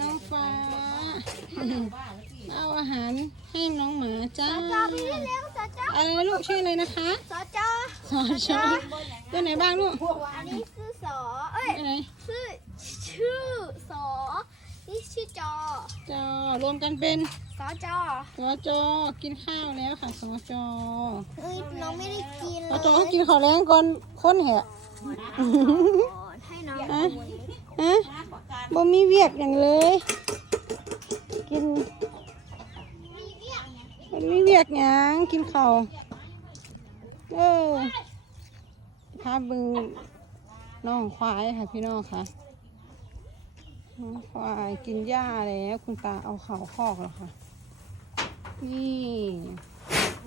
น้องฟ้า เอาอาหารให้น้องหมาจ้าจอพี่เลี้ยงสจออะไรลูกชื่ออะไรนะคะสจอสอชอตัวไหนบ้างลูกอันนี้คือสอเอ้ยอะไรชื่อชื่อสอนี่ชื่อจอจอรวมกันเป็นสอจอสอจอกินข้าวแล้วค่ะสอจอเอ้ยน้องไม่ได้กินสอจอเขากินข้าวแรงก่อนคนเหรอให้น้องฮะฮะ บ่มีเวียกอย่างเลย กินมันมีเวียกอย่างกินข้าวเออพาเบึงน้องควายค่ะพี่น้องค่ะน้องควายกินหญ้าแล้วคุณตาเอาเข่าคอกแล้วค่ะ นี่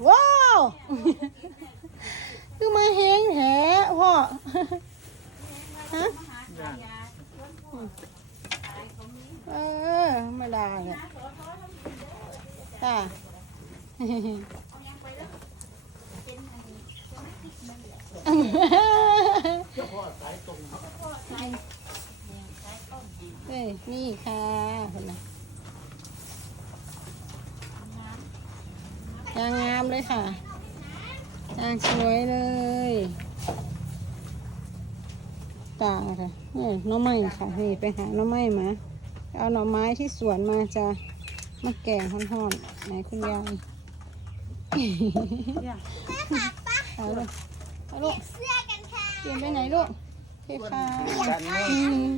ว้าวคือมาเฮงแท้พ่อฮะ อไม่ได้เลยจ้าเฮ้ยนี่ค่ะคนน่ะจางงามเลยค่ะจางสวยเลยตาค่ะเนี่หน้องไม้ค่ะนี่ไปหาน้องไม้มา เอาหน่อไม้ที่สวนมาจะมาแกงห่อนๆไหนคุณยายเอาลูกเอาลูกเสื้อกันค่ะเปลี่ยนไปไหนลูกโอเคค่ะอืม